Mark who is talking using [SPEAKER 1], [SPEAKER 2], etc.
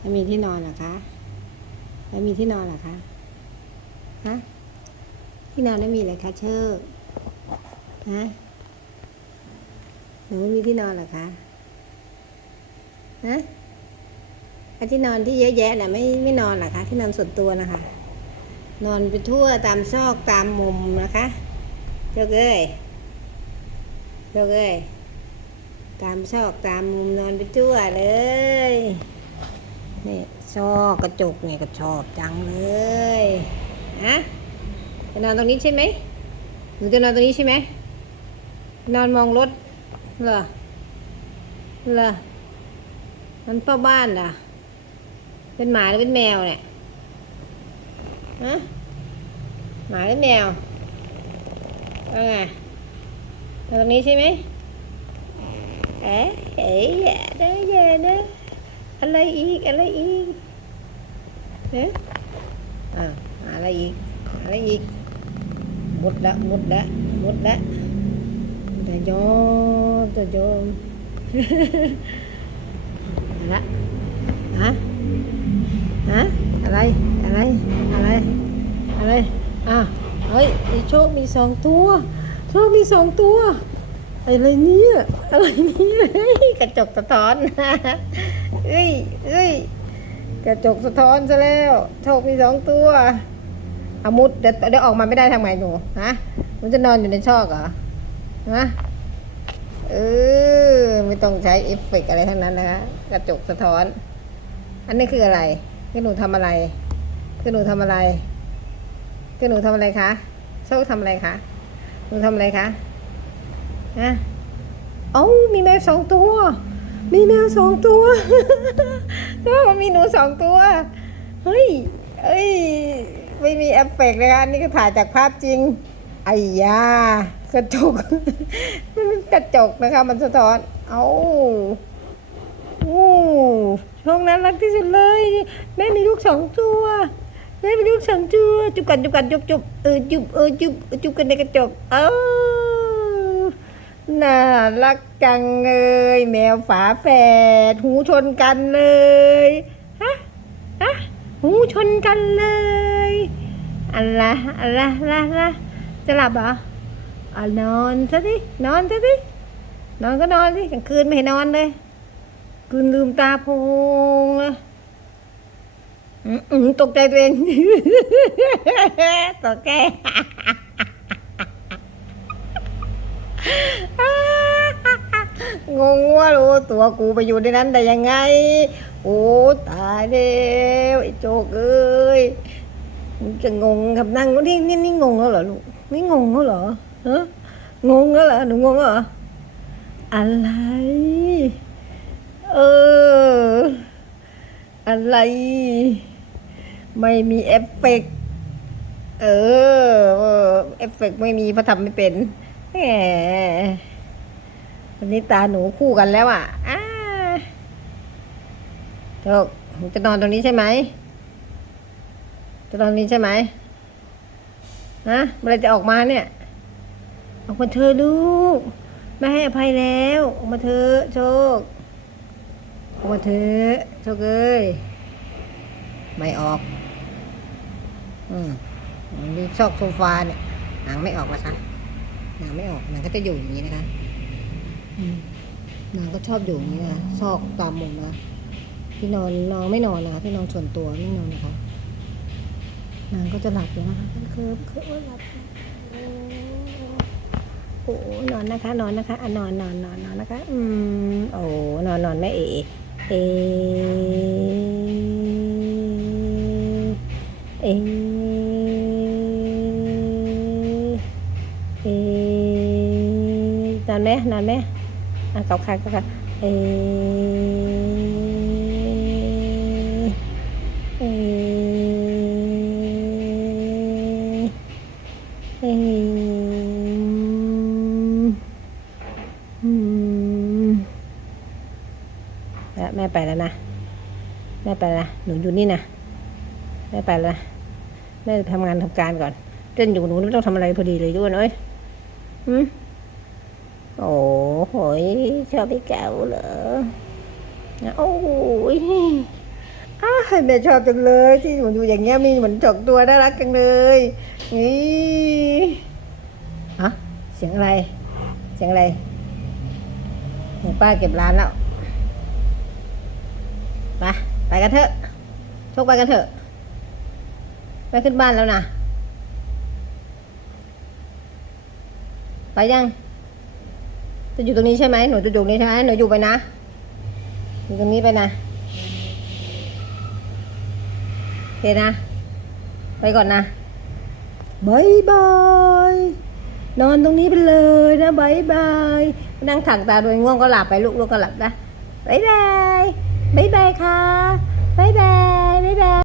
[SPEAKER 1] ไม่มีที่นอนเหรอคะไม่มีที่นอนเหรอคะ ฮะ ที่นอนไม่มีเลยคะเชอร์ฮะ หนูไม่มีที่นอนเหรอคะ ฮะไอ้ที่นอนที่เยอะแยะน่ะไม่ไม่นอนเหรอคะ ที่นอนส่วนตัวนะคะ นอนไปทั่วตามซอกตามมุมนะคะเจ้าเอ้ยเจ้าเอ้ยตามซอกตามมุมนอนไปทั่วเลย นี่ซอกกระจกเนี่ยก็ชอบจังเลยนะจะนอนตรงนี้ใช่ไหมหนูจะนอนตรงนี้ใช่ไหมนอนมองรถเหรอเหรอมันเฝ้าบ้านเหรอเป็นหมาหรือเป็นแมวเนี่ยฮะหมาหรือแมวว่าไงเอาตรงนี้ใช่ไหมเอ๊ะเอ๊ะอย่าเด้ออย่าเด้อ อะไรอีก อะไรอีกเอ๊ะอ่าอะไรอีก อะไรอีก หมดละหมดละหมดละแต่โยมแต่โยมละฮะฮะอะไร อะไร อะไร อะไร อะเฮ้ยไอโชค มีสองตัว โชค มีสองตัว อะไรเนี่ยอะไรเนี่ยเฮ้ยกระจกสะท้อนเอ้ยเอ้ยกระจกสะท้อนซะแล้วโชคมีสองตัวอามุดเดี๋ยวเดี๋ยวออกมาไม่ได้ทำไงหนูฮะหนูจะนอนอยู่ในชอกเหรอฮะเออไม่ต้องใช้เอฟเฟกอะไรทั้งนั้นนะคะกระจกสะท้อน อันนี้คืออะไรคือหนูทำอะไรคือหนูทำอะไรคือหนูทำอะไรคะโชคทำอะไรคะหนูทำอะไรคะ ฮะเอ้ามีแมวสองตัว มีแมวสองตัวก็มันมีหนูสองตัว เฮ้ย เอ้ย ไม่มีเอฟเฟกต์เลยคะอันนี่ก็ถ่ายจากภาพจริงไอ้ยากระจกกระจกนะคะ มันสะท้อน เอ้าโอ้ช่องนั้นรักที่สุดเลย แม่มีลูกสองตัวแม่มีลูกสองตัว จุบกันจุบกันจุบจุบเออจุบเออจุบจุบกันในกระจกเออ น่ารักจังเลยแมวฝาแฝดหูชนกันเลยฮะฮะหูชนกันเลยอะไรอะไรอะไรอะจะหลับเหรออะนอนซะสินอนซะสินอนก็นอนสิกลางคืนไม่ให้นอนเลยคืนลืมตาโพงเลยตกใจตัวเองตกใจ งงว่ารู้ตัวกูไปอยู่ในนั้นได้ยังไง โอ้ตายแล้วไอ้โจกเอ้ยมึงจะงงกับนั่งนี่นี่นี่งงแล้วเหรอลูกนี่งงแล้วเหรอฮะงงแล้วเหรอหนูงงแล้วเหรออะไร เออ อะไร ไม่มีเอฟเฟกต์เออ เอฟเฟกต์ไม่มีเพราะทำไม่เป็นแหม วันนี้ตาหนูคู่กันแล้วอะอ้าโจกหนูจะนอนตรงนี้ใช่ไหม จะนอนนี้ใช่ไหมฮะเมื่อไรจะออกมาเนี่ย ออกมาเธอลูกไม่ให้อภัยแล้ว ออกมาเธอโชค ออกมาเถอโชคเอ้ย ไม่ออก อืมนี่ชอบโซฟาเนี่ยหนังไม่ออกนะคะหนังไม่ออกหนังก็จะอยู่อย่างนี้นะคะ นังก็ชอบอยู่อย่างนี้นะซอกตามมุมนะที่นอนน้อนไม่นอนนะคะที่นอนส่วนตัวไม่นอนนะคะนางก็จะหลับอยู่นะคะเคิร์ฟเคิร์ฟหลับโอ้โหนอนนะคะ นอนนะคะอะนอนนอนนอนนอนนะคะ อืมโอ้นอนนอนแม่เอเอเอเอนอนไหมนอนไหม อะเกาคางเกาคางเอเอเออืมแล้วแม่ไปแล้วนะ แม่ไปแล้วนะหนูอยู่นี่นะ แม่ไปแล้วนะแม่ทำงานทำการก่อนเต้นอยู่หนูไม่ต้องทำอะไรพอดีเลยด้วยเอ้ยหืม โอ้โหยชอบพี่เก๋าเหรอโอ้ยอ้าแม่ชอบจังเลยที่หนูอยู่อย่างเงี้ยมีเหมือนจกตัวน่ารักจังเลยนี่ฮะเสียงอะไร เสียงอะไรหมูป้าเก็บร้านแล้วไปไปกันเถอะโชคไปกันเถอะไปขึ้นบ้านแล้วนะไปยัง จะอยู่ตรงนี้ใช่ไหมหนูจะอยู่ตรงนี้ใช่ไหมหนูอยู่ไปนะอยู่ตรงนี้ไปนะโอเคนะ ไปก่อนนะบายบายนอนตรงนี้ไปเลยนะบายบายนั่งถักตาโดยง่วงก็หลับไปลูกลูกก็หลับนะบายบายบายบายค่ะบายบายบายบาย